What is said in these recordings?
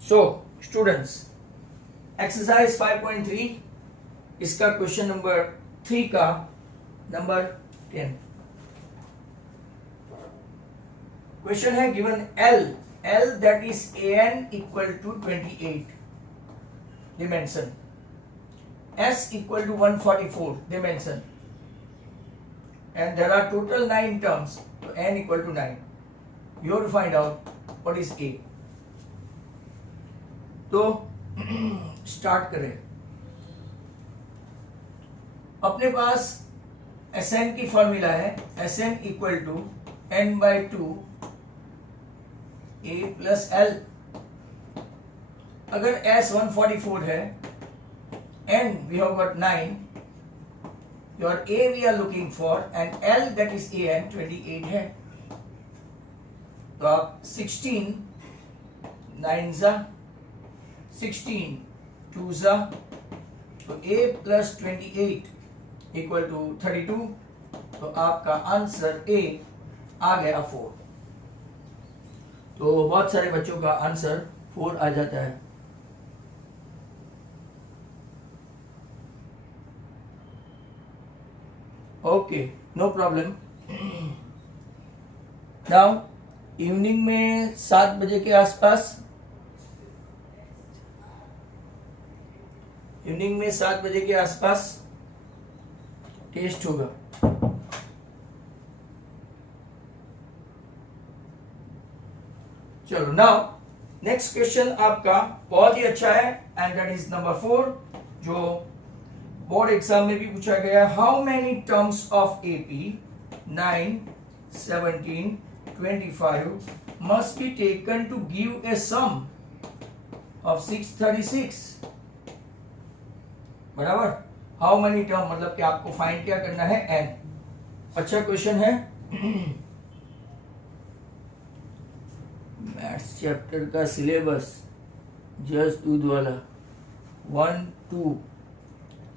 So students, exercise 5.3 इसका question number 3 का number 10 question है given L that is AN equal to 28 dimension, S equal to 144 dimension, and there are total 9 terms, so N equal to 9. You have to find out what is A. तो start करें. अपने पास Sn की formula है Sn equal to n/2 A plus L. अगर S 144 है, N we have got 9, your A we are looking for, and L that is AN 28 है. तो आप 16 9 जा 16 2 जा, तो A प्लस 28 इक्वल टू 32. तो आपका आंसर A आ गया 4. तो बहुत सारे बच्चों का आंसर 4 आ जाता है. Okay, no problem. Now evening में 7 बजे के आसपास, इवनिंग में 7 बजे के आसपास टेस्ट होगा. चलो, नाउ नेक्स्ट क्वेश्चन आपका बहुत ही अच्छा है, एंड दैट इज नंबर 4, जो बोर्ड एग्जाम में भी पूछा गया. How many terms of AP 9 17 25 must be taken to give a sum of 636. बराबर. हाउ मेनी टर्म मतलब कि आपको फाइंड क्या करना है, एन. अच्छा क्वेश्चन है. मैथ्स चैप्टर का सिलेबस जस्ट दूध वाला 1 2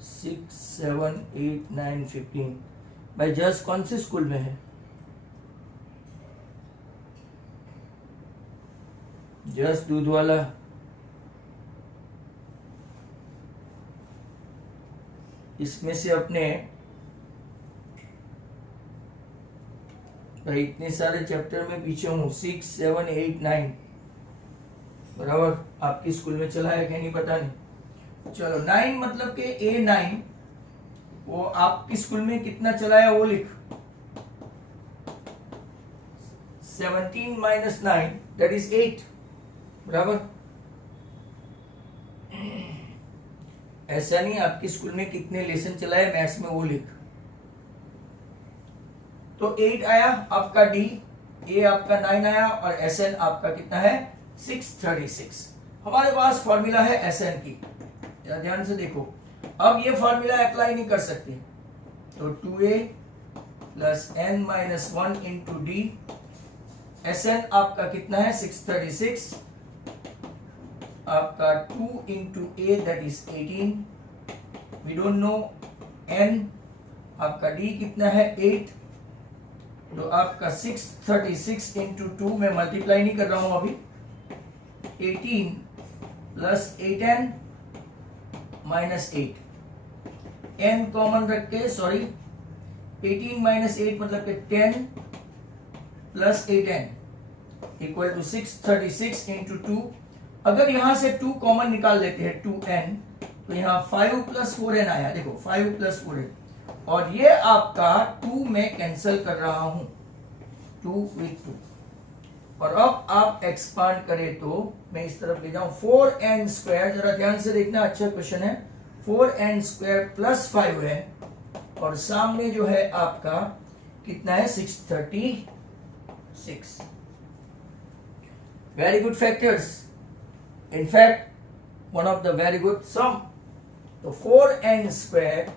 6 7 8 9 15. भाई जस्ट कौन से स्कूल में है? जस्ट दूध वाला. इसमें से अपने भाई इतने सारे चैप्टर में पीछे हूं. 6 7 8 9 बराबर. आपकी स्कूल में चला है कि नहीं पता नहीं. चलो, 9 मतलब के A9, वो आपकी स्कूल में कितना चला है वो लिख. 17 माइनस 9 दैट इज 8. बराबर. ऐसा नहीं, आपकी स्कूल में कितने लेसन चला है मैथ्स में वो लिख. तो 8 आया आपका D, A आपका 9 आया, और SN आपका कितना है 636. हमारे पास फॉर्मूला है SN की. ध्यान से देखो. अब ये फॉर्मूला अप्लाई नहीं कर सकते, तो 2A plus n minus 1 into D. SN आपका कितना है 636. आपका 2 into A that is 18. We don't know n. आपका D कितना है 8. तो आपका 636 इंटू 2 में मल्टीप्लाई नहीं कर रहा हूं अभी. 18 plus 8n minus 8. n common रख के, सॉरी 18 माइनस 8 मतलब कि 10 plus 8n equal to 636 into 2. अगर यहां से 2 कॉमन निकाल लेते हैं 2n, तो यहां 5 प्लस 4n आया. देखो 5 प्लस 4n, और ये आपका 2 में कैंसिल कर रहा हूं, 2 विथ 2. और अब आप एक्सपांड करें तो मैं इस तरफ ले जाऊं. 4n स्क्वायर, जरा ध्यान से देखना, अच्छा क्वेश्चन है. 4n स्क्वायर प्लस 5n, और सामने जो है आपका कितना है 636. Very good factors. In fact one of the very good sum. तो 4n square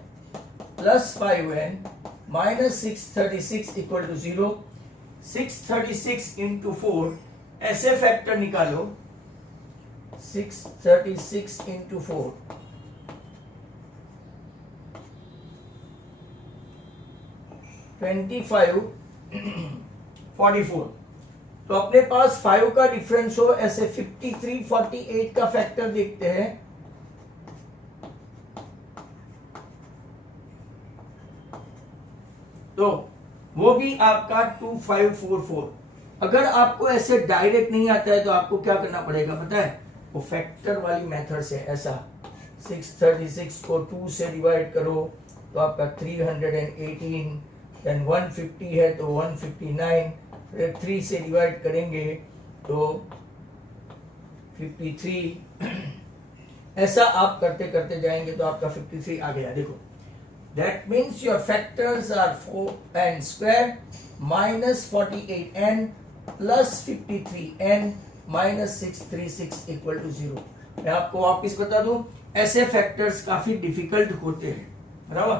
plus 5n minus 636 equal to 0. 636 into 4, ऐसे फैक्टर निकालो. 636 इंटू 4 25 44. तो अपने पास 5 का डिफरेंस हो, ऐसे 53 48 का फैक्टर देखते हैं। तो वो भी आपका 2544। अगर आपको ऐसे डायरेक्ट नहीं आता है तो आपको क्या करना पड़ेगा पता है, वो फैक्टर वाली मेथड से, ऐसा 636 को 2 से डिवाइड करो तो आपका 318, देन 150 है तो 159, फिर 3 से डिवाइड करेंगे तो 53, ऐसा आप करते करते जाएंगे तो आपका 53 आ गया। देखो, that means your factors are 4n square minus 48n plus 53n minus 636 equal to 0। मैं आपको वापस बता दूं, ऐसे फैक्टर्स काफी डिफिकल्ट होते हैं, बराबर।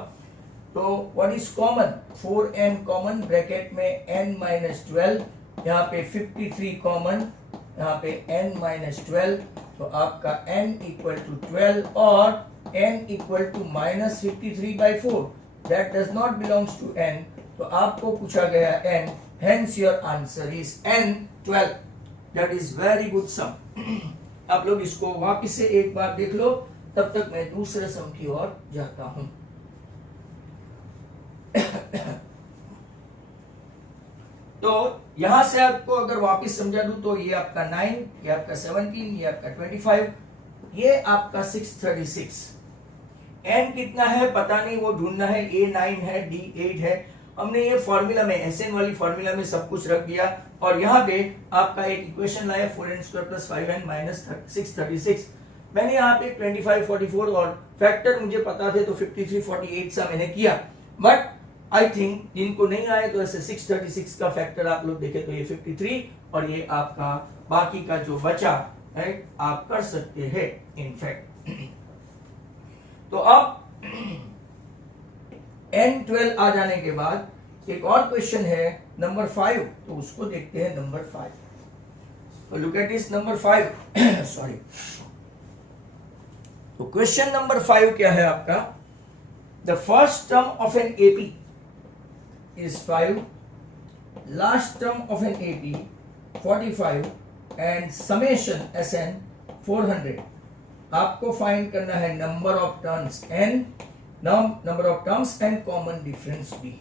तो what is common, 4n common, bracket में n माइनस 12, यहाँ पे 53 कॉमन, यहाँ पे n माइनस 12, तो आपका n इक्वल टू 12 और n equal to minus 53/4, that does not belongs to n, तो आपको पूछा गया n, hence your answer is n 12। That is very good sum. आप लोग इसको वापस से एक बार देख लो, तब तक मैं दूसरे सम की ओर जाता हूं। तो यहां से आपको अगर वापस समझा दूं तो ये आपका 9, ये आपका 17, ये आपका 25, ये आपका 636। n कितना है पता नहीं, वो ढूंढना है। a 9 है, d 8 है। हमने ये फॉर्मूला में, SN वाली फॉर्मूला में सब कुछ रख दिया और यहाँ पे आपका एक इक्वेशन लाया 4n² + 5n माइनस 636। मैंने यहाँ पे 25 44 और फैक्टर मुझे पता थे तो 53 48 सा मैंने किया, बट आई थिंक जिनको नहीं आए तो ऐसे 636 का फैक्टर आप लोग देखे तो ये 53 और ये आपका बाकी का जो बचा है आप कर सकते हैं इनफैक्ट। तो अब n12 आ जाने के बाद एक और क्वेश्चन है नंबर 5, तो उसको देखते हैं नंबर 5। तो look at this number 5 sorry. तो क्वेश्चन नंबर 5 क्या है आपका, the first term of an AP is 5, last term of an AP 45 and summation SN 400। आपको फाइंड करना है number of terms n, number of terms and common difference b।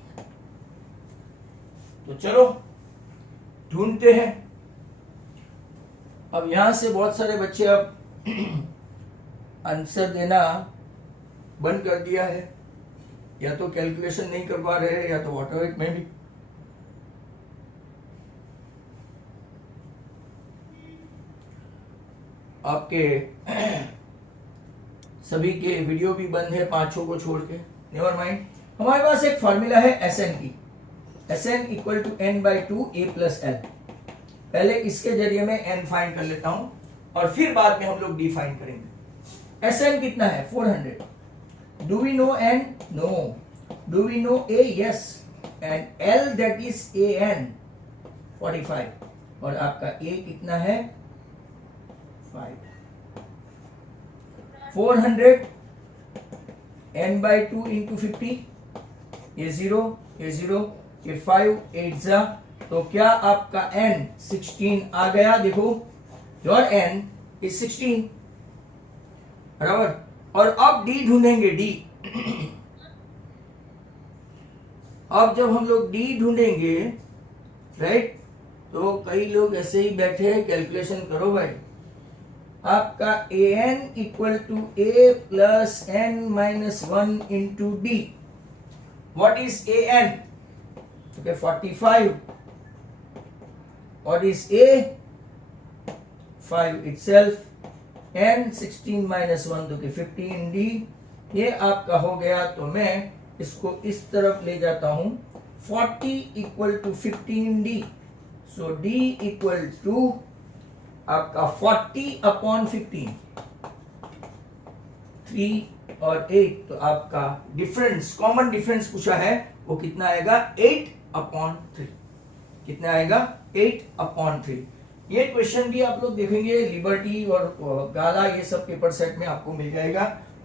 तो चलो ढूंढते हैं। अब यहां से बहुत सारे बच्चे अब आंसर देना बंद कर दिया है, या तो कैलकुलेशन नहीं कर पा रहे हैं या तो व्हाटएवर इट मे बी। आपके सभी के वीडियो भी बंद है, पांचों को छोड़ के, नेवर माइंड। हमारे पास एक फॉर्मूला है SN की, SN equal to n/2 a + l। पहले इसके जरिए मैं n फाइंड कर लेता हूं और फिर बाद में हम लोग d फाइंड करेंगे। SN कितना है 400। Do we know n? No. Do we know a? Yes. And L that is AN 45 और आपका a कितना है 5। 400 n/2 into 50, ये 0 ये 5 8 जा, तो क्या आपका n 16 आ गया। देखो your n is 16 बराबर। और अब d ढूंढेंगे, d। अब जब हम लोग d ढूंढेंगे राइट, तो कई लोग ऐसे ही बैठे हैं, कैलकुलेशन करो भाई। आपका an equal to a plus n minus 1 into d। What is an? Okay 45। What is a? 5 itself। n 16 माइनस 1 तो 15d। ये आपका हो गया, तो मैं इसको इस तरफ ले जाता हूं। 40 equal to 15d, so d equal to आपका 40/15। 3 और 8, तो आपका डिफरेंस, कॉमन डिफरेंस पूछा है, वो कितना आएगा 8/3। कितना आएगा 8/3। ये क्वेश्चन भी आप लोग देखेंगे, लिबर्टी और गाला, ये सब पेपर सेट में आपको मिल जाएगा।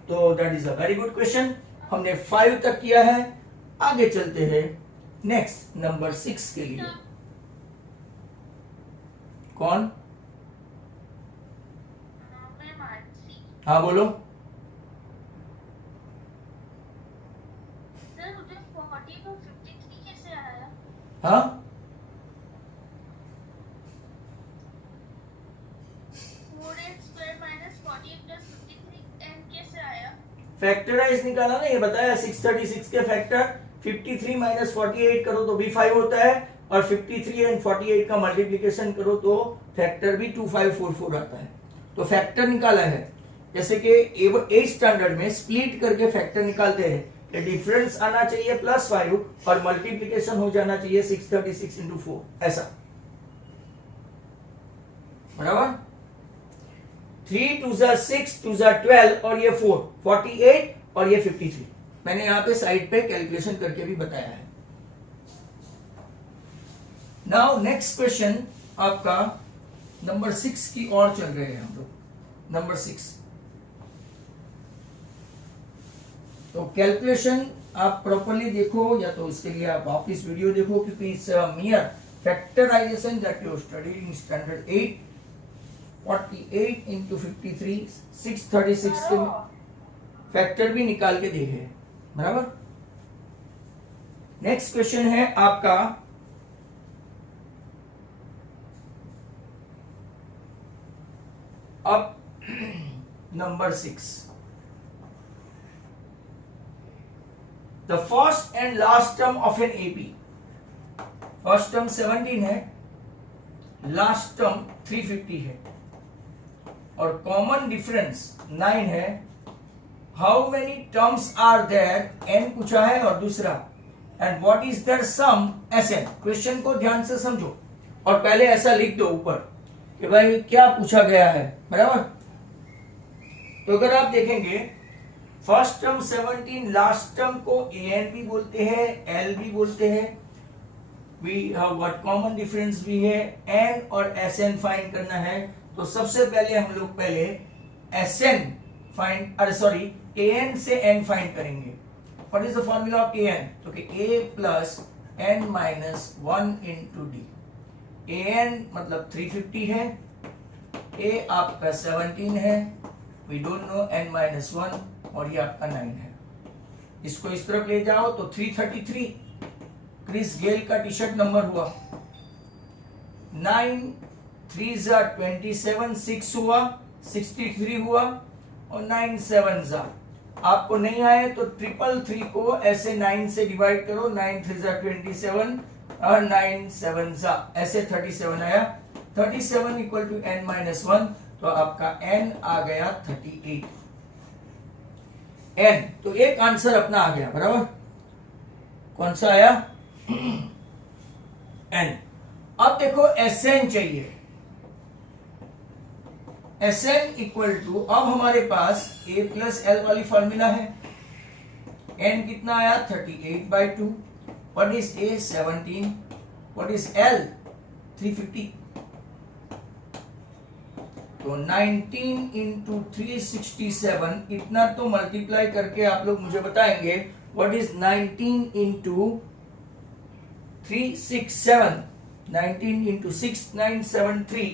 तो that is a very good question. हमने 5 तक किया है, आगे चलते हैं नेक्स्ट नंबर 6 के लिए। कौन? हाँ बोलो। सर मुझे 40 को 53 कैसे आया? हाँ 4n² माइनस 40 प्लस 53n कैसे आया? फैक्टराइज निकाला ना, ये बताया 636 के फैक्टर 53 माइनस 48 करो तो भी 5 होता है, और 53 एंड 48 का मल्टीप्लीकेशन करो तो फैक्टर भी 2544 आता है। तो फैक्टर निकाला है, जैसे कि 8 स्टैंडर्ड में स्प्लिट करके फैक्टर निकालते हैं, डिफरेंस आना चाहिए +5 और मल्टीप्लीकेशन हो जाना चाहिए 636 इंटू 4, ऐसा बराबर। 3 2 6 2 12 और ये 4 48 और ये 53, मैंने यहां पे साइड पे कैलकुलेशन करके भी बताया है। नाउ नेक्स्ट क्वेश्चन आपका नंबर 6 की ओर चल रहे हैं हम लोग। नंबर 6 तो कैलकुलेशन आप प्रॉपरली देखो, या तो उसके लिए आप वापस वीडियो देखो, क्योंकि it's mere factorization that you studied in standard 8। 48 into 53 636 के फैक्टर भी निकाल के देखे, बराबर। नेक्स्ट क्वेश्चन है आपका अब number 6। The first and last term of an AP, first term 17 है, लास्ट टर्म 350 है, और कॉमन डिफरेंस 9 है। How many terms are there, n पूछा है, और दूसरा and what is their sum Sn। Question को ध्यान से समझो और पहले ऐसा लिख दो ऊपर कि भाई क्या पूछा गया है, बराबर। तो अगर आप देखेंगे फर्स्ट टर्म 17, लास्ट टर्म को an भी बोलते हैं, l भी बोलते हैं, we have what common difference भी है, n और Sn फाइंड करना है। तो सबसे पहले हम लोग पहले Sn फाइंड, अरे सॉरी an से n फाइंड करेंगे। What is the formula of an? तो कि a plus n minus 1 into D. an मतलब 350 है, a आपका 17 है, we don't know n minus 1, और ये आपका 9 है। इसको इस तरफ ले जाओ तो 333 क्रिस गेल का टी शर्ट नंबर हुआ। 9 3 जा 27, 6 हुआ 63 हुआ, और 9 7 जा। आपको नहीं आए तो 333 को ऐसे 9 से डिवाइड करो, 9 3 जा 27 और 9 7 जा ऐसे 37 आया। 37 इक्वल टू n माइनस 1, तो आपका n आ गया 38 n। तो एक आंसर अपना आ गया, बराबर। कौन सा आया? n। अब देखो Sn चाहिए। Sn इक्वल टू, अब हमारे पास a प्लस l वाली फॉर्मूला है। n कितना आया? 38/2। What is a? 17। What is l? 350। तो 19 इंटू 367, इतना तो मल्टीप्लाई करके आप लोग मुझे बताएंगे what is 19 into 367। 19 into 6973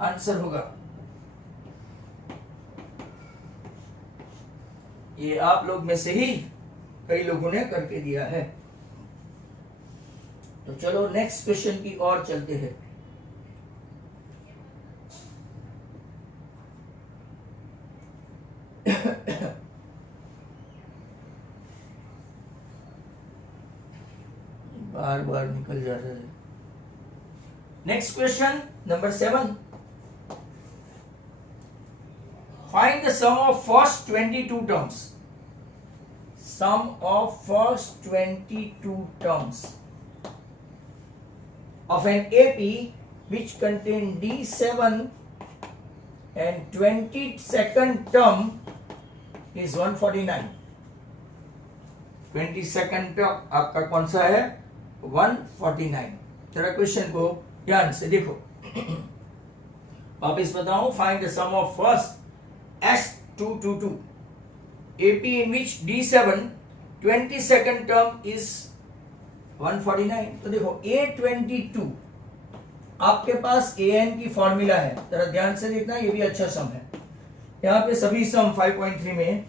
answer होगा। ये आप लोग में से ही कई लोगों ने करके दिया है। तो चलो नेक्स्ट क्वेश्चन की ओर चलते हैं। बार बार निकल जाता है। Next question number 7। Find the sum of first 22 terms. Sum of first 22 terms of an AP which contain D7 and 22nd term is 149. 22nd term आपका कौन सा है? 149। जरा क्वेश्चन को ध्यान से देखो। वापिस बताऊं, find the sum of first S222 AP in which D7 22nd term is 149। तो देखो A22 आपके पास an की फॉर्मूला है, जरा ध्यान से देखना, ये भी अच्छा सम है। यहाँ पे सभी सम 5.3 में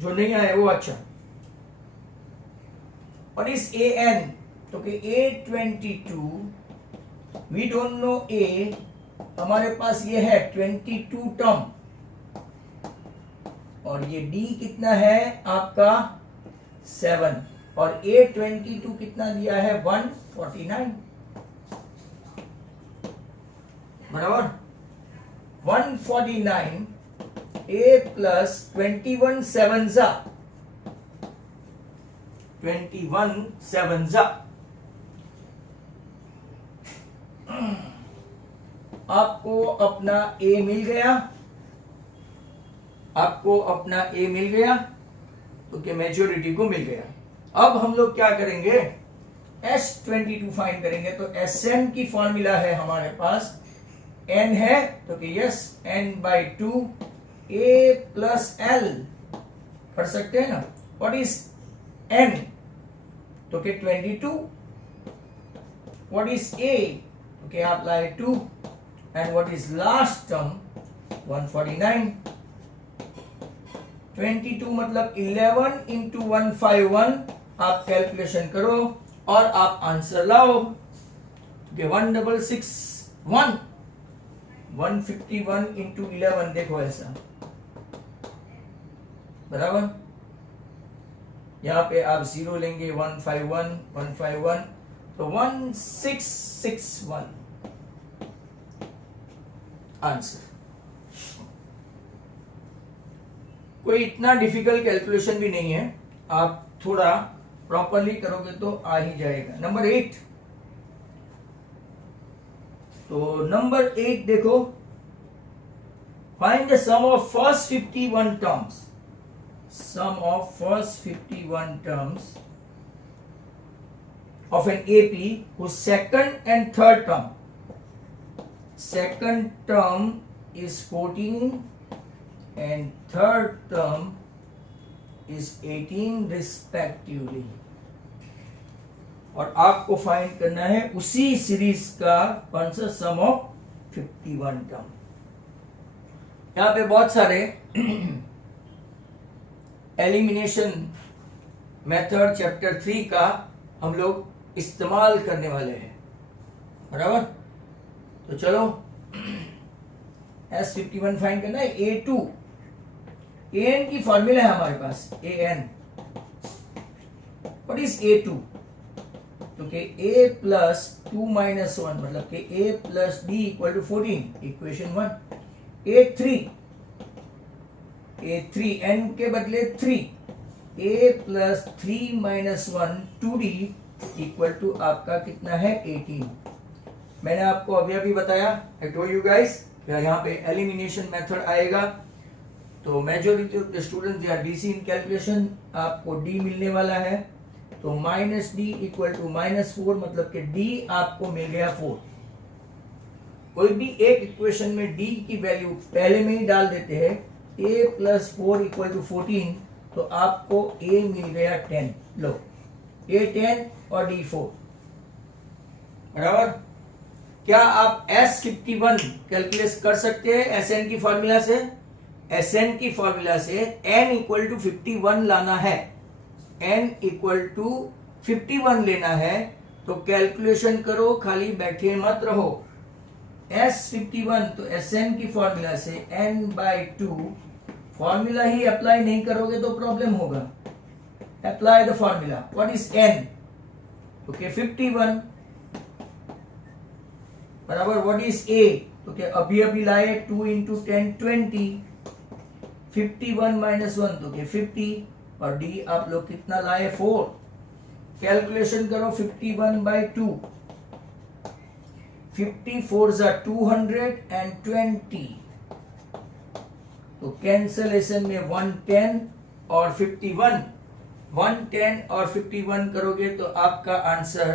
जो नहीं आए वो अच्छा। और इस an तो कि A22, we don't no a, हमारे पास ये है 22 टर्म, और ये d कितना है आपका 7, और A22 कितना दिया है 149, बराबर 149 a प्लस 21 7 जा 21 7 जा, आपको अपना a मिल गया, आपको अपना a मिल गया, तो क्या मेजोरिटी को मिल गया। अब हम लोग क्या करेंगे, S22 फाइंड करेंगे। तो Sn की फॉर्मूला है हमारे पास, n है तो कि yes n/2 a plus l पढ़ सकते हैं ना। व्हाट इज n, तो कि 22, व्हाट इज a, तो कि आप लाए 2, and what is last term 149। 22 मतलब 11 इंटू 151, आप कैलकुलेशन करो और आप आंसर लाओ। 1661 151 इंटू 11, देखो ऐसा, बराबर। यहां पे आप 0 लेंगे, 151 151, तो 1661 आंसर। कोई इतना डिफिकल्ट कैलकुलेशन भी नहीं है, आप थोड़ा प्रॉपरली करोगे तो आ ही जाएगा। नंबर 8, तो नंबर 8 देखो, find the sum of first 51 terms, sum of first 51 terms of an AP whose second and third term, second term is 14 and third term is 18 respectively, और आपको फाइंड करना है उसी सीरीज का कौन सा सम ऑफ 51 टर्म। यहां पे बहुत सारे एलिमिनेशन मेथड चैप्टर 3 का हम लोग इस्तेमाल करने वाले हैं, बराबर। तो चलो S51 फाइंड करना है। A2, an की फॉर्मूला है हमारे पास, an। व्हाट इज A2, तो कि a प्लस 2 माइनस 1 मतलब कि a plus b equal to 14, equation 1। A3 n के बदले 3, a plus 3 minus 1 2d equal to आपका कितना है 18। मैंने आपको अभी बताया, आई टोल्ड यू गाइस, यहाँ पे एलिमिनेशन मेथड आएगा, तो majority of the students they are dicey in calculation, आपको डी मिलने वाला है, तो माइनस डी इक्वल टू -4 मतलब कि डी आपको मिल गया 4। कोई भी एक इक्वेशन में डी की वैल्यू पहले में ही डाल देते हैं, a प्लस 4 इक्वल टू 14, तो आपको a मिल गया 10। लो, a 10 और d 4, बराबर। क्या आप S51 कैलकुलेट कर सकते हैं Sn की फॉर्मूला से? Sn की फॉर्मूला से n इक्वल टू 51 लाना है, n इक्वल टू 51 लेना है, तो कैलकुलेशन करो, खाली बैठे मत रहो। S51 तो Sn की फॉर्मूला से n/2, फॉर्मूला ही अप्लाई नहीं करोगे तो प्रॉब्लम होगा। Apply the formula. What is n, okay 51, बराबर। व्हाट इज a, तो क्या अभी लाए 2 इंटू 10 20, 51 माइनस 1 तो क्या 50, और d आप लोग कितना लाए 4। कैलकुलेशन करो 51/2, 54 जा 220, तो कैंसलेशन में 110 और 51, 110 और 51 करोगे तो आपका आंसर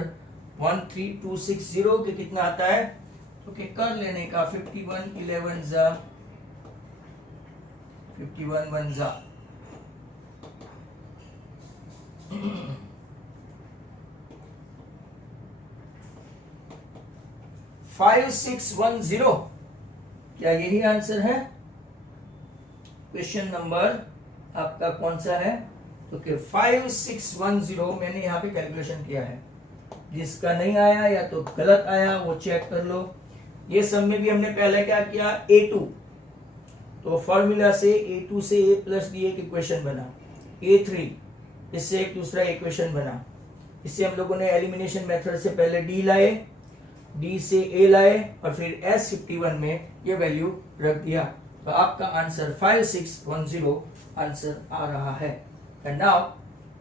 13260 के कितना आता है, तो क्या कर लेने का 51 11 जा 51 1 जा 5610, क्या यही आंसर है? क्वेश्चन नंबर आपका कौन सा है? तो 5610 मैंने यहाँ पे कैलकुलेशन किया है। जिसका नहीं आया या तो गलत आया वो चेक कर लो। ये सब में भी हमने पहले क्या किया, A2, तो फॉर्मूला से A2 से A प्लस डी एक इक्वेशन बना, A3 इससे एक दूसरा इक्वेशन बना। इससे हम लोगों ने एलिमिनेशन मेथड से पहले D लाए, D से A लाए और फिर S51 में ये वैल्यू रख दिया। तो आपका आंसर 5610 आंसर आ रहा है। एंड नाउ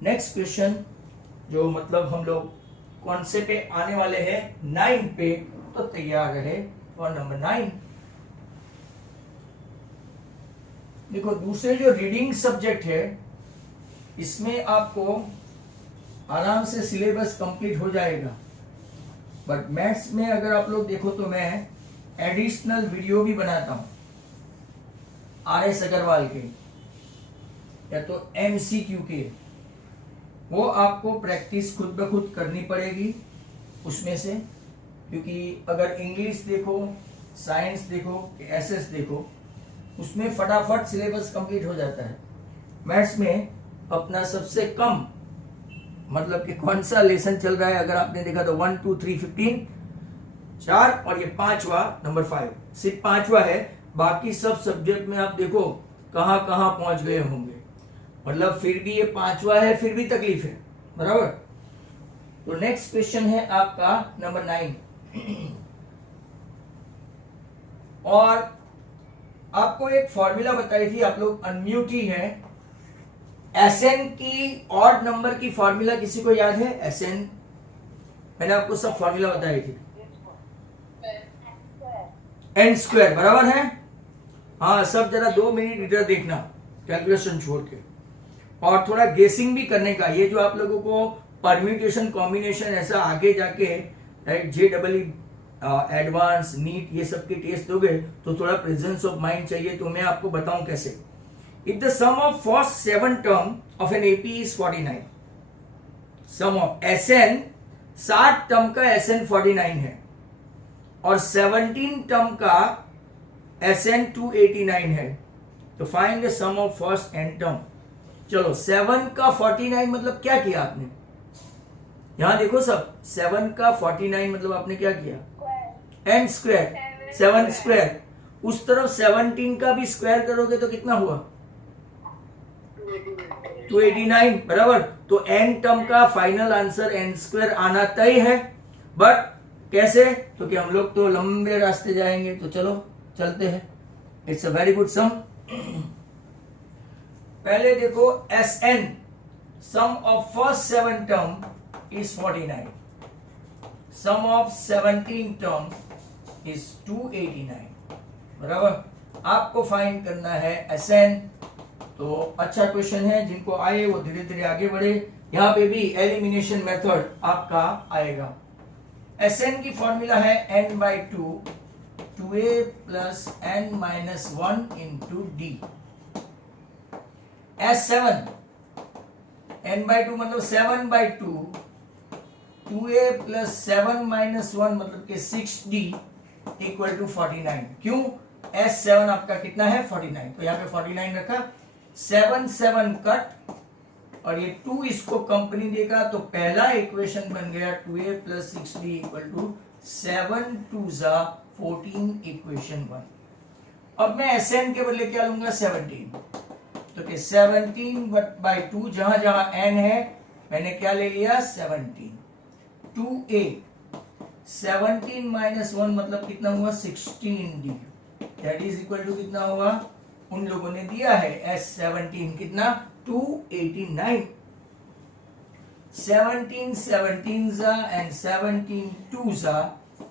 नेक्स्ट क्वेश्चन, जो मतलब हम लोग कौन से पे आने वाले हैं, 9 पे, तो तैयार रहे फॉर नंबर 9। देखो दूसरे जो रीडिंग सब्जेक्ट है इसमें आपको आराम से सिलेबस कंप्लीट हो जाएगा, बट मैथ्स में अगर आप लोग देखो तो मैं एडिशनल वीडियो भी बनाता हूं RS अग्रवाल के या तो MCQ के, वो आपको प्रैक्टिस खुद ब खुद करनी पड़ेगी उसमें से, क्योंकि अगर इंग्लिश देखो, साइंस देखो, SS देखो, उसमें फटाफट सिलेबस कंप्लीट हो जाता है। मैथ्स में अपना सबसे कम मतलब कि कौन सा लेसन चल रहा है, अगर आपने देखा तो 1 2 3 15 4 और ये पांचवा नंबर 5, सिर्फ पांचवा है, बाकी सब सब्जेक्ट में आप देखो कहां कहां पहुंच गए होंगे। मतलब फिर भी ये पांचवा है, फिर भी तकलीफ है, बराबर। तो नेक्स्ट क्वेश्चन है आपका नंबर 9 और आपको एक फॉर्मूला बताई थी, आप लोग अनम्यूट ही है। SN की ऑड नंबर की फॉर्मूला किसी को याद है? SN मैंने आपको सब फॉर्मूला बताई थी। n स्क्वायर बराबर है। हाँ, सब जरा 2 मिनट इधर देखना कैलकुलेशन छोड़ के, और थोड़ा गेसिंग भी करने का। ये जो आप लोगों को परम्यूटेशन कॉम्बिनेशन ऐसा आगे जाके JEE एडवांस नीट ये सब के टेस्ट दोगे तो थोड़ा प्रेजेंस ऑफ माइंड चाहिए। तो मैं आपको बताऊं कैसे। If the sum of first 7 term of an AP is 49, sum of SN 60 term का SN 49 है और 17 टर्म का SN 289 है, तो find the sum of first n term. चलो 7 का 49 मतलब क्या किया आपने, यहां देखो सब, 7 का 49 मतलब आपने क्या किया, n स्क्वायर, 7 स्क्वायर। उस तरफ 17 का भी स्क्वायर करोगे तो कितना हुआ, 289 बराबर। तो n टर्म का फाइनल आंसर n स्क्वायर आना तय है। बट कैसे, तो कि हम लोग तो लंबे रास्ते जाएंगे, तो चलो चलते हैं। It's a very good sum. पहले देखो SN, sum of first 7 term is 49, sum of 17 term is 289 बराबर। आपको फाइंड करना है SN। तो अच्छा क्वेश्चन है, जिनको आए वो धीरे धीरे आगे बढ़े। यहां पे भी एलिमिनेशन मेथड आपका आएगा। SN की फॉर्मूला है n/2 2a plus n minus 1 into D। S7 n/2 मतलब 7/2 2a प्लस 7 माइनस 1 मतलब के 6D इक्वल टू 49। क्यों, S7 आपका कितना है 49, तो यहाँ पे 49 रखा, 7 7 कट और ये 2 इसको कंपनी देगा, तो पहला इक्वेशन बन गया 2a plus 6d equal to 7 2 जा 14 इक्वेशन 1। अब मैं SN के बदले क्या लूंगा 17, तो कि 17/2 जहां जहां n है मैंने क्या ले लिया 17, 2a 17 माइनस 1 मतलब कितना हुआ 16d, that is equal to कितना हुआ, उन लोगों ने दिया है S17 कितना 289, 17 17 जा एंड 17 2 जा,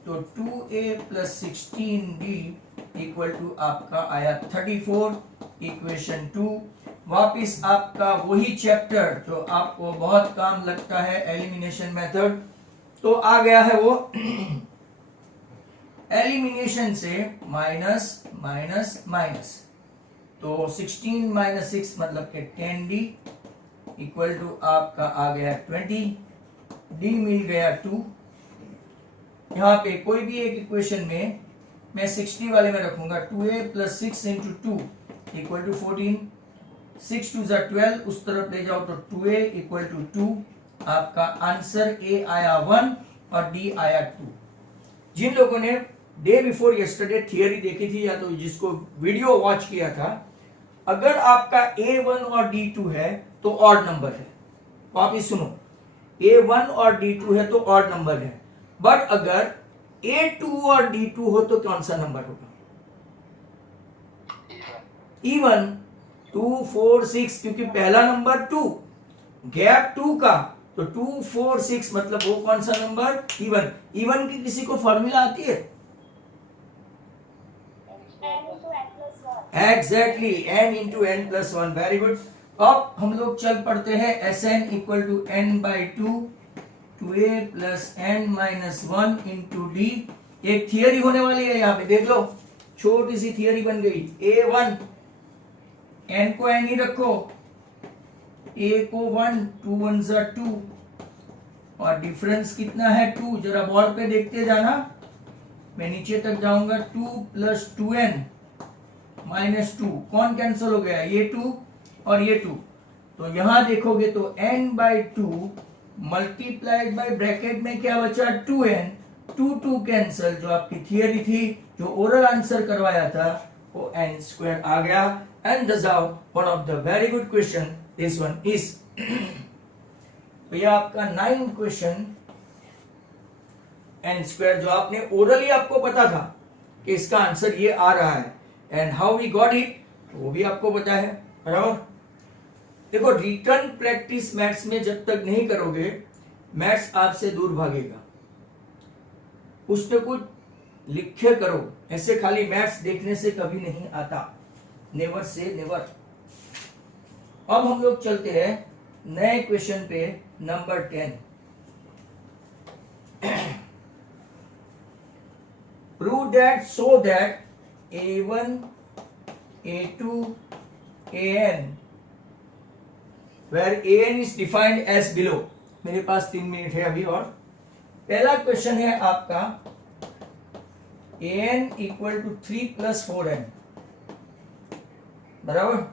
तो 2a plus 16d equal to आपका आया 34 इक्वेशन 2। वापिस आपका वही चैप्टर जो आपको बहुत काम लगता है एलिमिनेशन मेथड, तो आ गया है वो एलिमिनेशन से माइनस माइनस माइनस, तो 16 माइनस 6 मतलब के 10d इक्वल टू आपका आ गया 20, d मिल गया 2, यहाँ पे कोई भी एक इक्वेशन में मैं 60 वाले में रखूंगा 2a plus 6 into 2 equal to 14, 6 2 जा 12, उस तरफ ले जाओ तो 2a इक्वल टू 2। आपका आंसर ए आया 1 और डी आया 2। जिन लोगों ने डे बिफोर यस्टरडे थियरी देखी थी या तो जिसको वीडियो वॉच किया था, अगर आपका A1 और D2 है तो ऑड नंबर है। वापिस सुनो, A1 और D2 है तो ऑड नंबर है, बट अगर A2 और D2 हो तो कौन सा नंबर होगा? इवन 2 4 6, क्योंकि पहला नंबर 2, गैप 2 का, तो 2 4 6 मतलब वो कौन सा नंबर? इवन। इवन की किसी को फॉर्मूला आती है? Exactly, n into N plus 1। Very good. अब हम लोग चल पड़ते हैं Sn equal to n by 2 2a plus n minus 1 into D. एक थियरी होने वाली है, यहाँ पे देख लो, छोटी सी थियरी बन गई। A1, n को n ही रखो, a को 1, 2 1 जा 2, और डिफरेंस कितना है 2। जरा बोर्ड पे देखते जाना, मैं नीचे तक जाऊंगा। 2 प्लस 2n माइनस 2, कौन कैंसिल हो गया? ये 2 और ये 2। तो यहां देखोगे तो n by 2 multiplied by bracket में क्या बचा? 2n, 2 2 cancel. जो आपकी थियरी थी, जो ओरल आंसर करवाया था, वो n स्क्वायर आ गया। And the one of the very good question this one is. तो ये आपका 9 क्वेश्चन n स्क्वायर, जो आपने ओरली आपको पता था कि इसका आंसर ये आ रहा है, and how we got it वो भी आपको पता है, बराबर। देखो, रिटर्न प्रैक्टिस मैथ्स में जब तक नहीं करोगे, मैथ्स आपसे दूर भागेगा। कुछ न कुछ लिखे करो, ऐसे खाली मैथ्स देखने से कभी नहीं आता, नेवर से नेवर। अब हम लोग चलते हैं नए क्वेश्चन पे, number 10। Prove that so that A1, A2, AN where AN is defined as below। मेरे पास 3 मिनट है अभी। और पहला क्वेश्चन है आपका AN equal to 3 plus 4n, बराबर।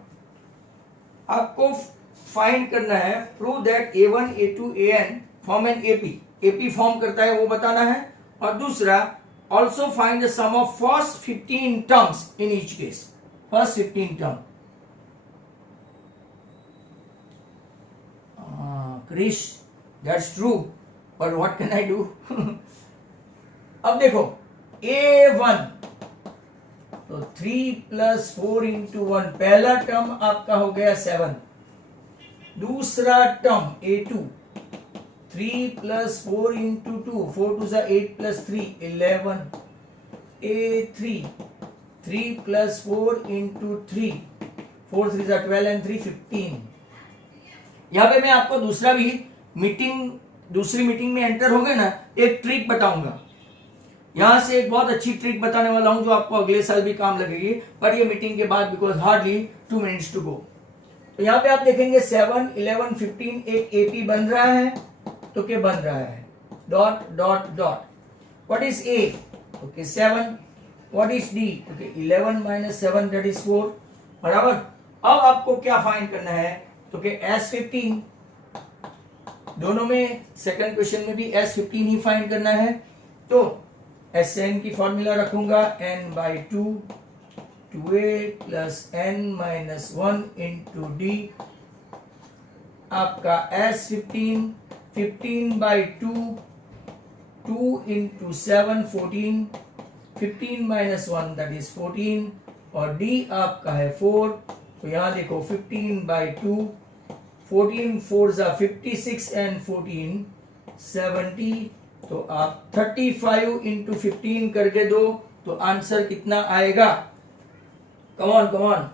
आपको फाइंड करना है, prove that A1, A2, AN form an AP form करता है वो बताना है। और दूसरा, also find the sum of first 15 terms in each case। first 15 term। Krish, that's true, but what can I do? अब देखो, A1 तो 3 प्लस 4 इंटू 1, पहला टर्म आपका हो गया 7। दूसरा टर्म A2 3 प्लस 4 इंटू 2, 4 2 जा 8 प्लस 3 11। A3 3 प्लस 4 इंटू 3, 4 3 जा 12 एंड 3 15। यहाँ पे मैं आपको दूसरी मीटिंग में एंटर होंगे ना, एक ट्रिक बताऊंगा। यहां से एक बहुत अच्छी ट्रिक बताने वाला हूं जो आपको अगले साल भी काम लगेगी, पर ये मीटिंग के बाद, because hardly 2 minutes to go. तो यहाँ पे आप देखेंगे 7 11 15 एक AP बन रहा है, तो क्या बन रहा है? Dot dot dot. What is A? Okay 7। What is D? Okay 11 minus 7 that is 4, बराबर। अब आपको क्या फाइंड करना है? तो कि S15, दोनों में सेकंड क्वेश्चन में भी S15 ही फाइंड करना है। तो Sn की फॉर्मूला रखूंगा n by 2 2a plus n minus 1 into D. आपका S15 15 by 2 2 into 7 14, 15 minus 1 that is 14, और d आपका है 4। तो यहां देखो 15 बाई 2, 14 4 जा 56 एंड 14 70। तो आप 35 इंटू 15 करके दो तो आंसर कितना आएगा? कमॉन कमॉन,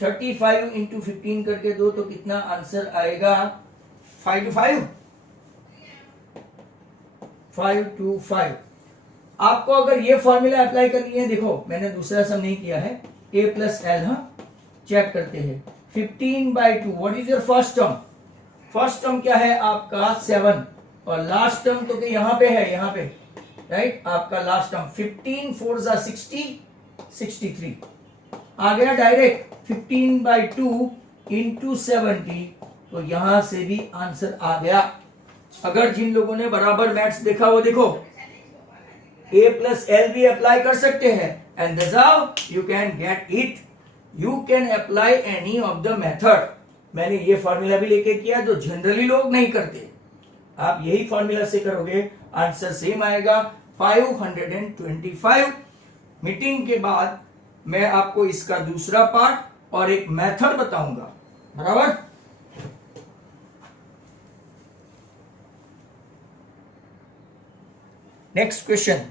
35 इंटू 15 करके दो तो कितना आंसर आएगा? 5 to 5 5 to 5। आपको अगर ये फॉर्मूला अप्लाई करनी है, देखो मैंने दूसरा सम नहीं किया है, a प्लस एल। हाँ, चेक करते हैं। 15 by 2, what is your first term? First term क्या है आपका? 7, और लास्ट टर्म तो के यहाँ पे है, यहाँ पे राइट, आपका लास्ट टर्म 15 4 जा 60 63 आ गया डायरेक्ट 15/2 इंटू 70, तो यहां से भी आंसर आ गया। अगर जिन लोगों ने बराबर मैथ्स देखा वो देखो a प्लस एल भी अप्लाई कर सकते हैं, and that's how you can get it, you can apply any of the method. मैंने ये फॉर्मूला भी लेके किया जो जनरली लोग नहीं करते, आप यही फॉर्मूला से करोगे आंसर सेम आएगा 525। मीटिंग के बाद मैं आपको इसका दूसरा पार्ट और एक मेथड बताऊंगा, बराबर। नेक्स्ट क्वेश्चन,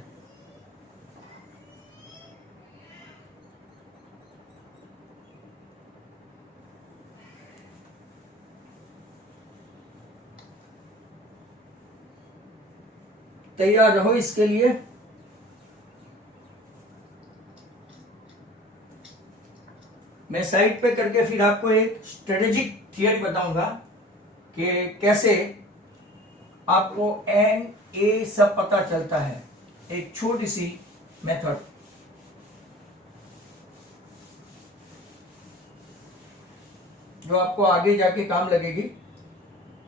तैयार रहो इसके लिए। मैं साइड पे करके फिर आपको एक स्ट्रेटेजिक थियरी बताऊंगा कि कैसे आपको एन ए सब पता चलता है, एक छोटी सी मेथड। जो आपको आगे जाके काम लगेगी,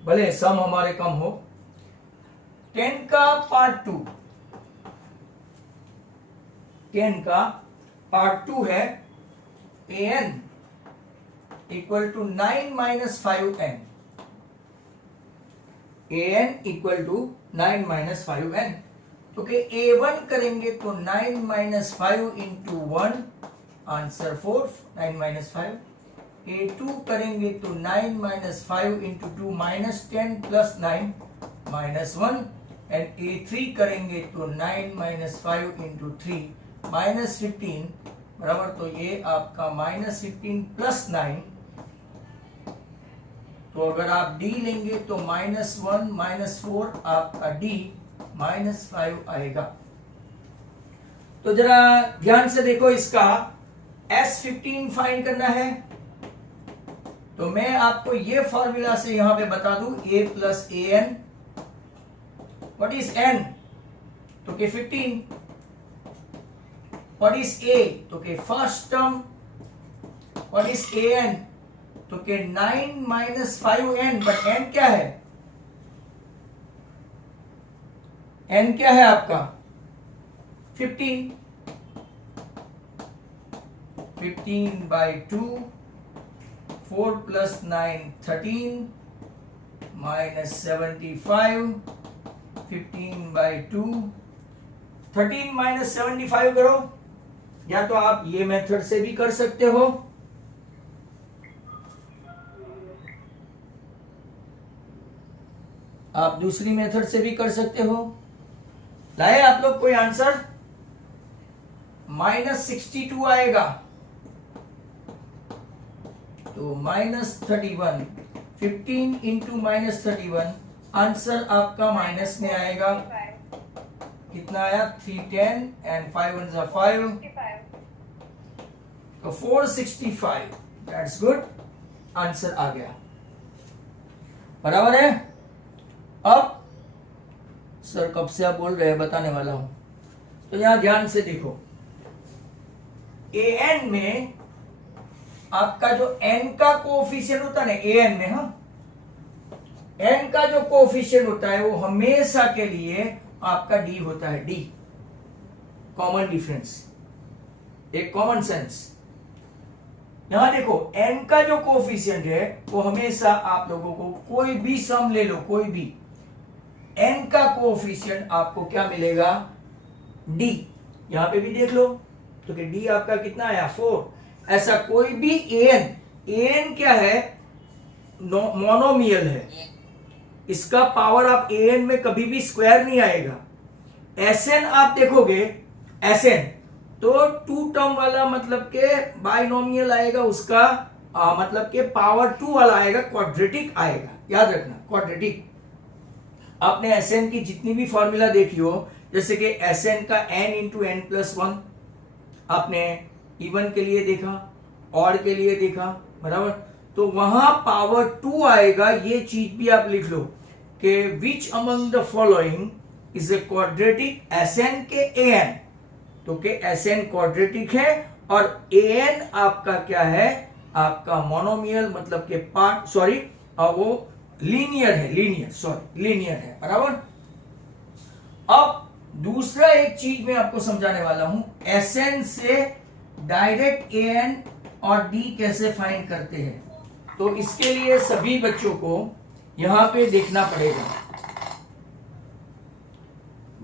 भले सम हमारे कम हो। 10 का पार्ट 2, 10 का पार्ट 2 है an equal to 9 minus 5n, an equal to 9 minus 5n, तो कि a1 करेंगे तो 9 minus 5 into 1 answer 4, 9 minus 5। a2 करेंगे तो 9 minus 5 into 2 minus 10 plus 9 minus 1, and a3 करेंगे तो 9 माइनस 5 इंटू 3 माइनस 15, बराबर। तो ये आपका माइनस 15 प्लस 9, तो अगर आप d लेंगे तो माइनस 1 माइनस 4 आपका d माइनस 5 आएगा। तो जरा ध्यान से देखो, इसका S15 फाइंड करना है, तो मैं आपको ये फॉर्मूला से यहां पे बता दूं, a plus A N. What is n? तो के 15। What is a? तो के first term. What is an? तो के 9 माइनस 5n, बट n क्या है? n क्या है आपका? 15। 15/2, 4 प्लस 9 13 माइनस 75, 15/2, 13 माइनस 75 करो, या तो आप ये मेथड से भी कर सकते हो, आप दूसरी मेथड से भी कर सकते हो। लाए आप लोग कोई आंसर? माइनस 62 आएगा, तो माइनस 31, 15 इंटू माइनस 31, आंसर आपका माइनस में आएगा। कितना आया? 310 एंड 5 1 जा 5, तो 465। दैट्स गुड, आंसर आ गया, बराबर है। अब सर कब से आप बोल रहे हैं, बताने वाला हूं। तो यहां ध्यान से देखो, an में आपका जो n का कोएफिशिएंट होता है ना, an में, हाँ, n का जो कोएफिशिएंट होता है वो हमेशा के लिए आपका d होता है, d। कॉमन डिफरेंस, एक कॉमन सेंस। यहां देखो, n का जो कोएफिशिएंट है वो हमेशा, आप लोगों को कोई भी सम ले लो, कोई भी, n का कोएफिशिएंट आपको क्या मिलेगा? d। यहां पे भी देख लो, तो कि d आपका कितना आया? 4। ऐसा कोई भी an क्या है? मोनोमियल है, इसका पावर आप an में कभी भी स्क्वायर नहीं आएगा। Sn आप देखोगे, Sn तो 2 टर्म वाला मतलब के बाइनोमियल आएगा, उसका मतलब के पावर 2 वाला आएगा, क्वाड्रेटिक आएगा, याद रखना, क्वाड्रेटिक। आपने Sn की जितनी भी फॉर्मूला देखी हो, जैसे कि Sn का n इंटू n प्लस 1, आपने इवन के लिए देखा, ऑड के लिए देखा, बराबर। तो वहां पावर 2 आएगा, ये चीज भी आप लिख लो। कि which among the following is a quadratic SN के एएन, तो के एसएन क्वाड्रेटिक है और एएन आपका क्या है, आपका मोनोमियल मतलब के पार्ट, सॉरी वो लीनियर है, लीनियर है, बराबर। अब दूसरा एक चीज मैं आपको समझाने वाला हूं, एसएन से डायरेक्ट एएन और डी कैसे फाइंड करते हैं। तो इसके लिए सभी बच्चों को यहां पे देखना पड़ेगा।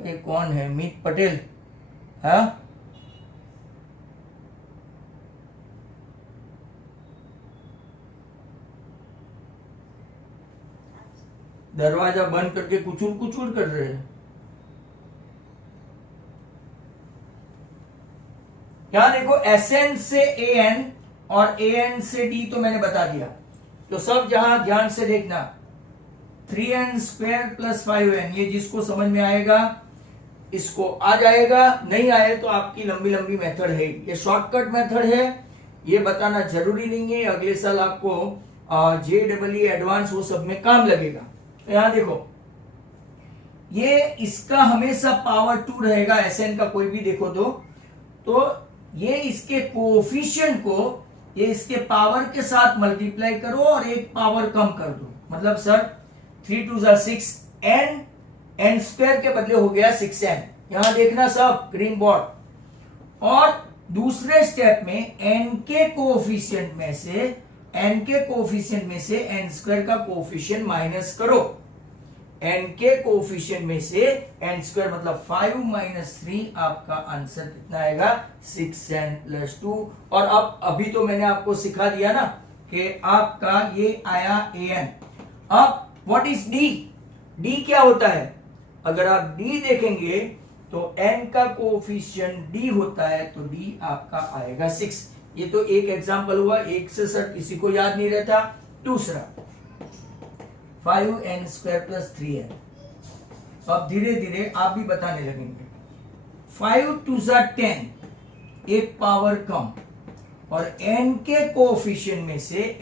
ये कौन है, मीत पटेल, हाँ दरवाजा बंद करके कुचूर कुचूर कर रहे हैं। यहां देखो एसएन से एएन और एएन से डी तो मैंने बता दिया, तो सब जहां ध्यान से देखना, 3n स्क्वायर प्लस 5n, ये जिसको समझ में आएगा इसको आ जाएगा, नहीं आए तो आपकी लंबी लंबी मेथड है, ये शॉर्टकट मेथड है, ये बताना जरूरी नहीं है, अगले साल आपको JEE एडवांस वो सब में काम लगेगा। तो यहां देखो ये इसका हमेशा पावर 2 रहेगा, एसएन का कोई भी देखो तो ये इसके कोएफिशिएंट को ये इसके पावर के साथ मल्टीप्लाई करो और एक पावर कम कर दो, मतलब सर 3 2 6, n स्क्वायर के बदले हो गया 6n, यहां देखना सब ग्रीन बोर्ड। और दूसरे स्टेप में n के कोएफिशिएंट में से n स्क्वायर का कोएफिशिएंट माइनस करो, n के कोएफिशिएंट में से n स्क्वायर मतलब 5 माइनस 3, आपका आंसर कितना आएगा 6n प्लस 2। और अब अभी तो मैंने आपको सिखा दिया ना कि आपका ये आया an। अब व्हाट इज d, d क्या होता है, अगर आप d देखेंगे तो n का कोएफिशिएंट d होता है, तो d आपका आएगा 6। ये तो एक एग्जांपल हुआ, एक से सर किसी को याद नहीं रहता। दूसरा 5n स्क्वायर प्लस 3n, अब धीरे धीरे आप भी बताने लगेंगे। 5 2 10, एक पावर कम, और n के कोएफिशिएंट में से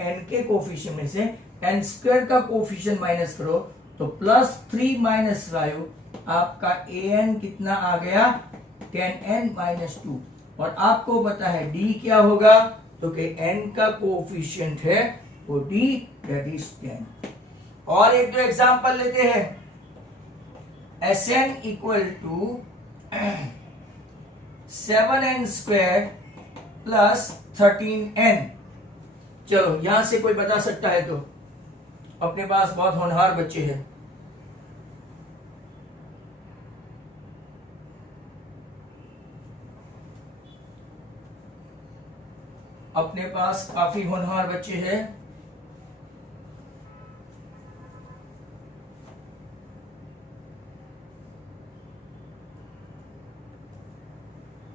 n स्क्वायर का कोएफिशिएंट माइनस करो तो प्लस 3 माइनस 5, आपका an कितना आ गया 10n माइनस 2। और आपको पता है d क्या होगा, तो कि n का कोएफिशिएंट है वो d, दैट इज 10। और एक दो एग्जांपल लेते हैं, Sn equal to 7n square plus 13n। चलो यहां से कोई बता सकता है तो, अपने पास बहुत होनहार बच्चे हैं। अपने पास काफी होनहार बच्चे हैं।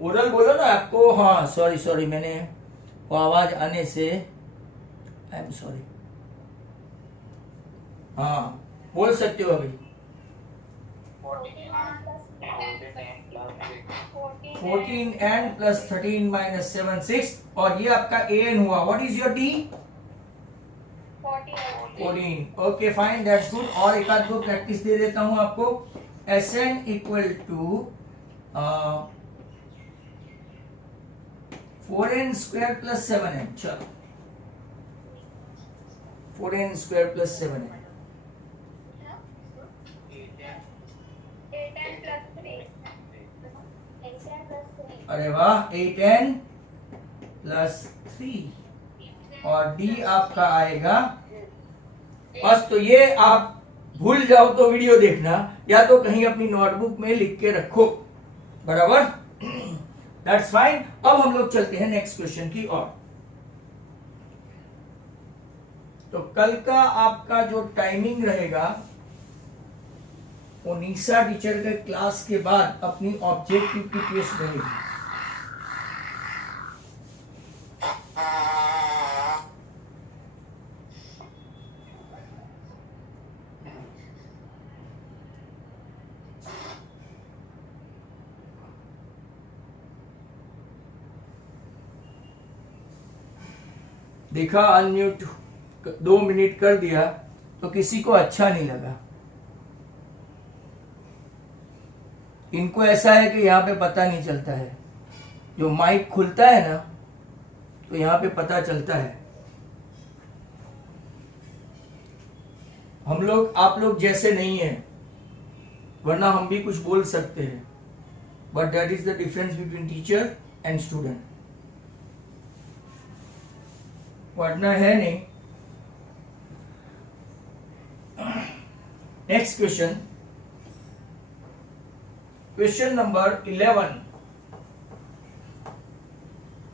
ओरल बोलो ना आपको, हाँ सॉरी मैंने वो आवाज आने से आई एम सॉरी। हाँ बोल सकते हो अभी। 14n प्लस 13 माइनस 7 6, और ये आपका an हुआ। What is your d? 14। Okay fine, that's good. और एक आध दो प्रैक्टिस दे देता हूं आपको। Sn equal to 4n square plus 7n। चलो 4n square plus 7n, 8n plus 3, अरे वाह 8n प्लस 3, और d आपका आएगा बस। तो ये आप भूल जाओ तो वीडियो देखना, या तो कहीं अपनी नोटबुक में लिख के रखो, बराबर। That's fine. अब हम लोग चलते हैं नेक्स्ट क्वेश्चन की ओर। तो कल का आपका जो टाइमिंग रहेगा वो निशा टीचर के क्लास के बाद अपनी ऑब्जेक्टिव की टेस्ट रहेगी। देखा, अनम्यूट 2 मिनट कर दिया तो किसी को अच्छा नहीं लगा। इनको ऐसा है कि यहाँ पे पता नहीं चलता है, जो माइक खुलता है ना तो यहाँ पे पता चलता है। हम लोग आप लोग जैसे नहीं है, वरना हम भी कुछ बोल सकते हैं, but that is the difference between teacher and student. पढ़ना है नहीं। Next question, question number 11।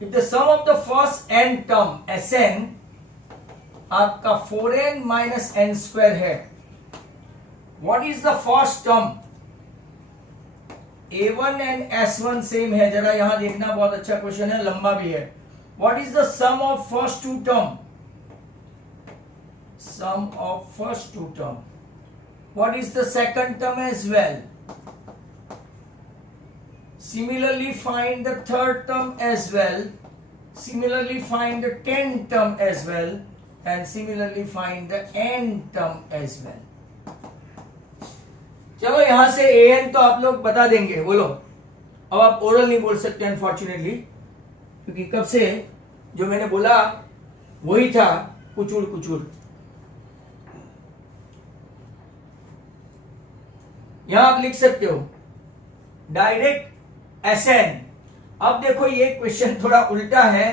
If the sum of the first n term Sn आपका 4n minus n square है, what is the first term? A1 and S1 same है, जरा यहां देखना, बहुत अच्छा क्वेश्चन है, लंबा भी है। What is the sum of first two term? Sum of first two term. What is the second term as well? Similarly find the third term as well. Similarly find the 10th term as well. And similarly find the nth term as well. चलो यहां से an तो आप लोग बता देंगे, बोलो। अब आप ओरल नहीं बोल सकते अनफॉर्चुनेटली, क्योंकि कब से जो मैंने बोला वही था, कुचुड़ कुचुड़। यहां आप लिख सकते हो डायरेक्ट Sn। अब देखो ये क्वेश्चन थोड़ा उल्टा है,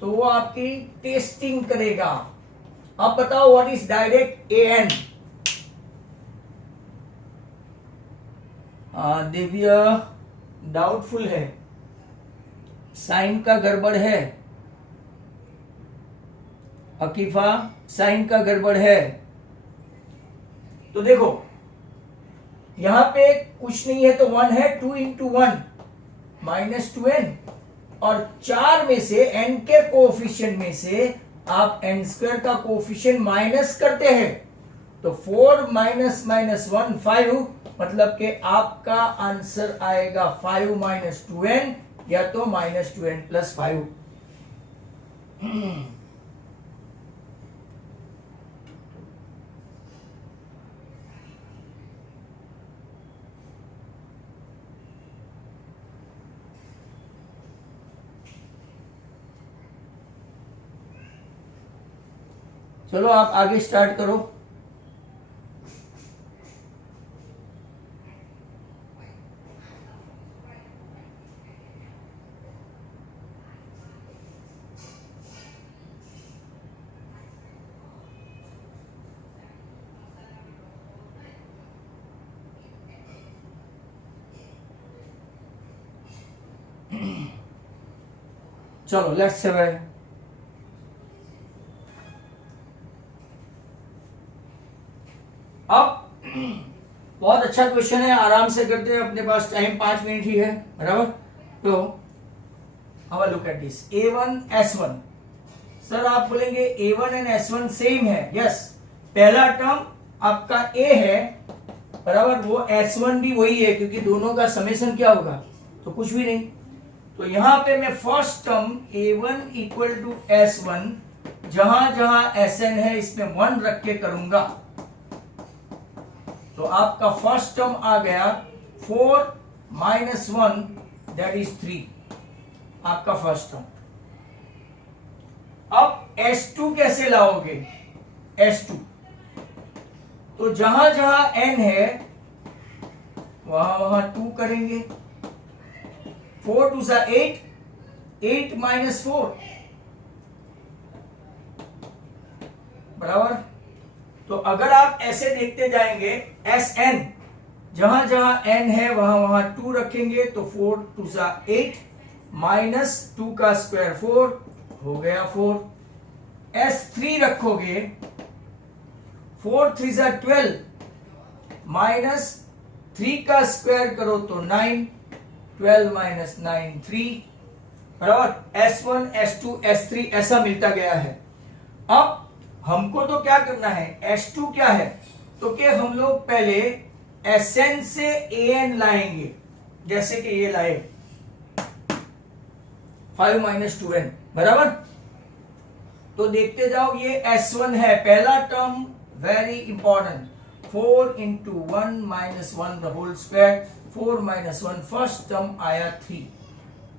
तो वो आपकी टेस्टिंग करेगा। अब बताओ what is direct An? Divya doubtful है, साइन का गड़बड़ है। अकीफा साइन का गड़बड़ है। तो देखो यहां पे कुछ नहीं है तो 1 है, 2 इंटू 1 माइनस 2n, और 4 में से n के कोएफिशिएंट में से आप n स्क्वायर का कोएफिशिएंट माइनस करते हैं, तो 4 माइनस माइनस 1 5, मतलब कि आपका आंसर आएगा 5 माइनस 2n या तो माइनस 2n प्लस 5। चलो आप आगे स्टार्ट करो। चलो लेट्स हैव ए अब बहुत अच्छा क्वेश्चन है, आराम से करते हैं, अपने पास टाइम 5 मिनट ही है, बराबर। तो अब look at this A1 S1। Sir आप बोलेंगे A1 एंड S1 सेम है, यस। पहला टर्म आपका A है, बराबर, वो S1 भी वही है, क्योंकि दोनों का समेशन क्या होगा, तो कुछ भी नहीं। तो यहां पे मैं first term A1 equal to S1, जहां जहां Sn है इसमें 1 रख के करूंगा, तो आपका फर्स्ट टर्म आ गया 4 माइनस 1 दैट इज 3, आपका फर्स्ट टर्म। अब S2 कैसे लाओगे? S2 तो जहां जहां n है वहां वहां 2 करेंगे। 4 2 सा 8, 8 माइनस 4, बराबर। तो अगर आप ऐसे देखते जाएंगे Sn, जहां जहां n है वहां वहां 2 रखेंगे, तो 4 2 सा 8 माइनस 2 का स्क्वायर 4 हो गया 4। S3 रखोगे, 4 3 सा 12 माइनस 3 का स्क्वायर करो तो 9, 12 माइनस 9 3, बराबर। S1 S2 S3 ऐसा मिलता गया है। अब हमको तो क्या करना है, S2 क्या है, तो कि हम लोग पहले Sn से An लाएंगे, जैसे कि ये लाए 5 माइनस 2n, बराबर। तो देखते जाओ, ये S1 है, पहला term very important, 4 into 1 minus 1 the whole square, 4 minus 1 first term आया 3।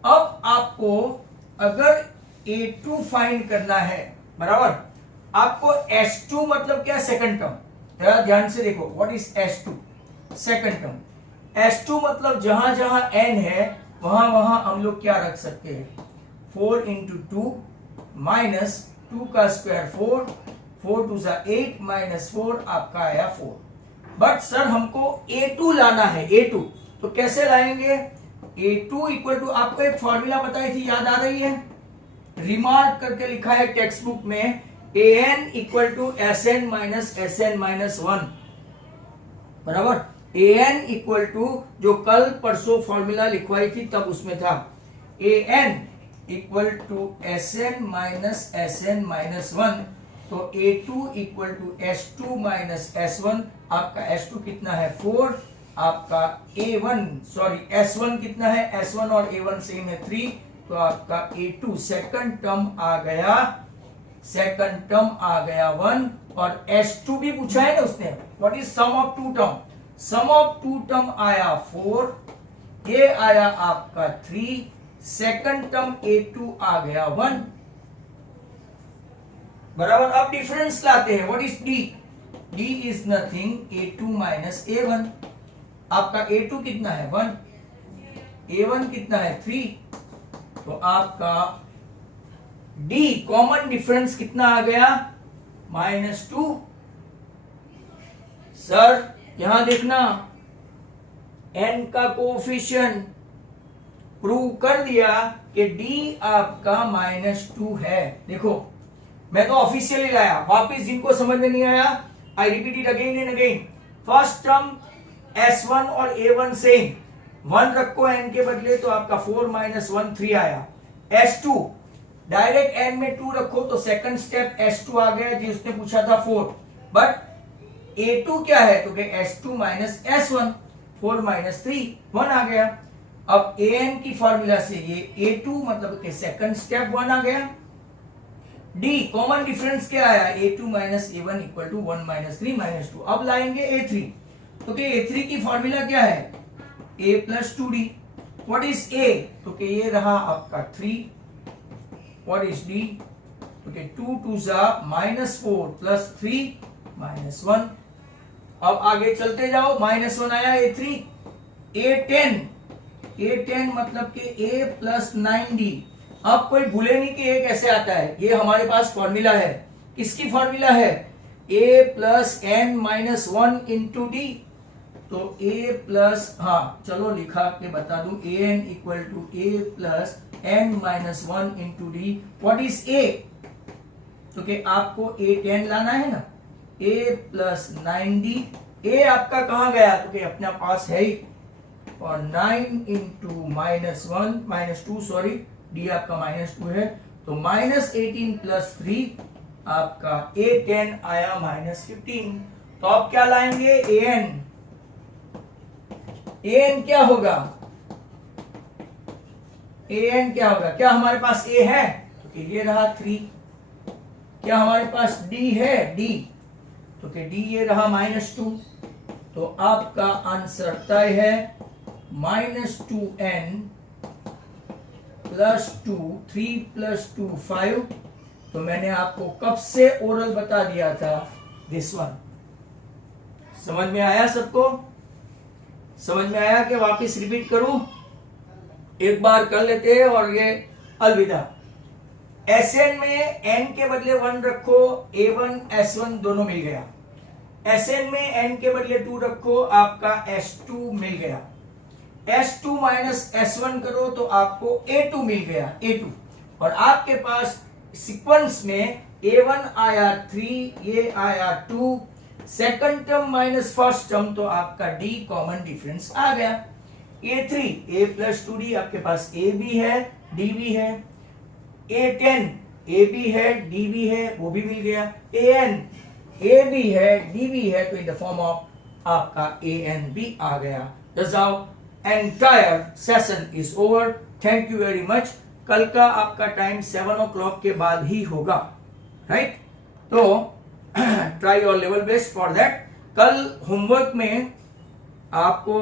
अब आपको अगर A2 फाइंड करना है, बराबर, आपको S2 मतलब क्या, सेकंड टर्म, जरा ध्यान से देखो, what is S2, second term. S2 मतलब जहां जहां n है वहां वहां हम लोग क्या रख सकते हैं, 4 इंटू 2 माइनस 2 का स्क्वायर 4, 4 टू जा 8 माइनस 4 आपका आया 4। बट सर हमको A2 लाना है, A2 तो कैसे लाएंगे, A2 इक्वल टू, आपको एक फॉर्मूला बताई थी, याद आ रही है, रिमार्क करके लिखा है टेक्स्ट बुक में, an equal to Sn minus Sn minus 1, बराबर। an इक्वल टू, जो कल परसों फॉर्मूला लिखवाई थी तब उसमें था, an equal to Sn minus Sn minus 1, तो A2 equal to S2 minus S1, आपका S2 कितना है 4, आपका A1 सॉरी S1 कितना है, S1 और A1 सेम है 3, तो आपका A2 सेकंड टर्म आ गया, सेकंड टर्म आ गया 1, और S2 भी पूछा है ना उसने, what is sum of two term, sum of two term आया 4, A आया आपका 3, सेकंड टर्म A2 आ गया 1, बराबर। अब डिफरेंस लाते हैं, what is D, D is nothing A2 minus A1, आपका A2 कितना है 1, A1 कितना है 3, तो आपका D कॉमन डिफरेंस कितना आ गया, -2। सर यहां देखना, n का कोफिशिएंट प्रूव कर दिया कि D आपका -2 है। देखो मैं तो ऑफिशियली लाया, वापिस जिनको समझ में नहीं आया, I repeat it again and again. First term S1 और A1 सेम, 1 रखो n के बदले तो आपका 4 माइनस 1 3 आया। S2 डायरेक्ट n में 2 रखो तो सेकंड स्टेप S2 आ गया, जी उसने पूछा था 4, बट A2 क्या है, तो S2 माइनस S1, 4 माइनस 3 1 आ गया। अब an की फॉर्मूला से ये A2 मतलब के सेकंड स्टेप 1 आ गया। D कॉमन डिफरेंस क्या आया, A2 minus A1 equal to 1 minus 3 minus 2। अब लाएंगे A3, तो कि A3 की फॉर्मूला क्या है, A plus 2D। What is A, तो कि ये रहा आपका 3, व्हाट इज D, तो कि 2 टू जा -4 प्लस 3 -1। अब आगे चलते जाओ, -1 आया A3, A10 मतलब कि A प्लस 9D। अब कोई भूले नहीं कि A कैसे आता है, ये हमारे पास फॉर्मूला है, किसकी फॉर्मूला है, A plus n minus 1 into D, तो A प्लस, हाँ चलो लिखा के बता दूं, an equal to A plus n minus 1 into D। What is A, तो कि आपको A10 लाना है ना, A प्लस 9D। A आपका कहां गया, तो कि अपने पास है ही, और 9 इंटू -2 सॉरी, D आपका -2 है, तो -18 प्लस 3 आपका A10 आया -15। तो आप क्या लाएंगे, an क्या होगा, an क्या होगा, क्या हमारे पास A है, तो ये रहा 3, क्या हमारे पास D है, D, तो कि D ये रहा -2, तो आपका आंसर तय है -2n प्लस 2, 3 प्लस 2 5। तो मैंने आपको कब से ओरल बता दिया था, दिस वन। समझ में आया सबको, समझ में आया कि वापस रिपीट करूं, एक बार कर लेते हैं और ये अलविदा। Sn में n के बदले 1 रखो, A1 S1 दोनों मिल गया। Sn में n के बदले 2 रखो, आपका S2 मिल गया। S2 माइनस S1 करो तो आपको A2 मिल गया, A2। और आपके पास सीक्वेंस में A1 आया 3, ये आया 2, second term minus first term, तो आपका D कॉमन डिफरेंस आ गया। A3 A प्लस 2D, आपके पास A भी है D भी है। A10 A भी है D भी है, वो भी मिल गया। AN A भी है D भी है, तो इन द फॉर्म ऑफ आपका AN भी आ गया। That's how entire session is over. Thank you very much. कल का आपका टाइम 7 o'clock के बाद ही होगा, राइट? तो try your level best for that. कल होमवर्क में आपको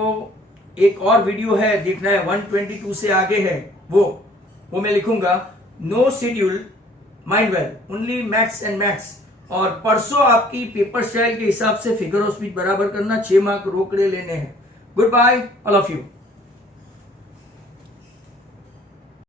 एक और वीडियो है देखना है 122 से आगे है वो मैं लिखूंगा no schedule mind well only maths and maths. और परसों आपकी पेपर स्टाइल के हिसाब से फिगर ऑफ स्पीच बराबर करना, 6 मार्क रोकड़े लेने हैं। Good bye all of you.